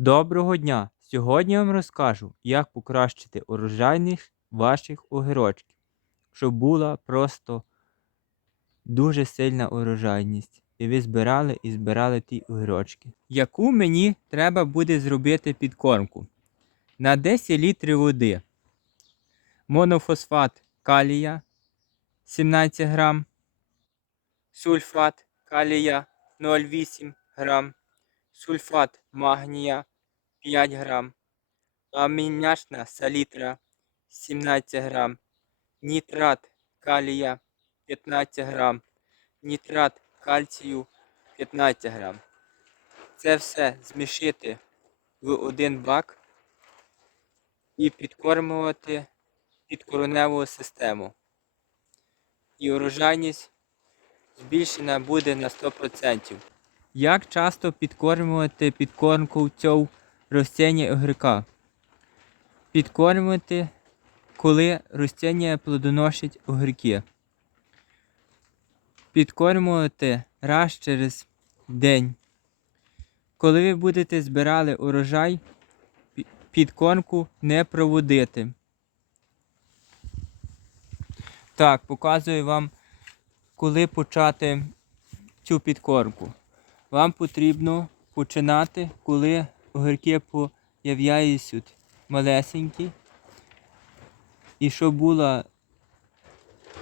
Доброго дня! Сьогодні я вам розкажу, як покращити урожайність ваших огірочків, щоб була просто дуже сильна урожайність. І ви збирали і збирали ті огірочки. Яку мені треба буде зробити підкормку? На 10 літрів води. Монофосфат калія 17 грам, сульфат калія 0,8 грам, сульфат магнія 5 грам, амінячна салітра 17 грам, нітрат калія 15 грам, нітрат кальцію 15 грам. Це все змішити в один бак і підкормувати підкореневу систему. І урожайність збільшена буде на 100%. Як часто підкормувати підкормкою цього ростіння огірка? Підкормувати, коли ростіння плодоносить огірки. Підкормувати раз через день. Коли ви будете збирали урожай, пі- підкормку не проводити. Так, показую вам, коли почати цю підкормку. Вам потрібно починати, коли огірки появляються малесенькі. І щоб була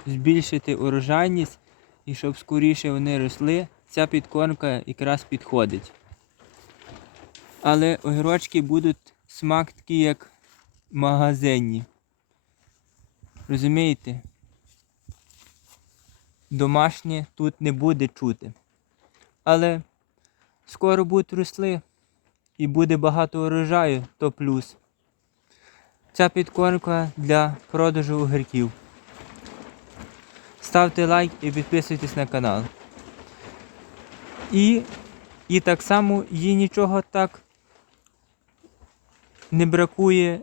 збільшити урожайність і щоб скоріше вони росли, ця підкормка якраз підходить. Але огірочки будуть смак такий, як магазинні. Розумієте? Домашнє тут не буде чути. Але скоро будуть росли і буде багато урожаю, то плюс. Ця підкормка для продажу огірків. Ставте лайк і підписуйтесь на канал. І, і так само їй нічого так не бракує,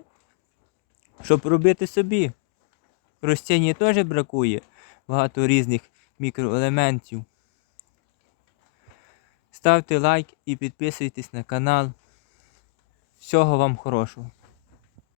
щоб робити собі. Ростіння теж бракує багато різних мікроелементів. Ставте лайк і підписуйтесь на канал. Всього вам хорошого.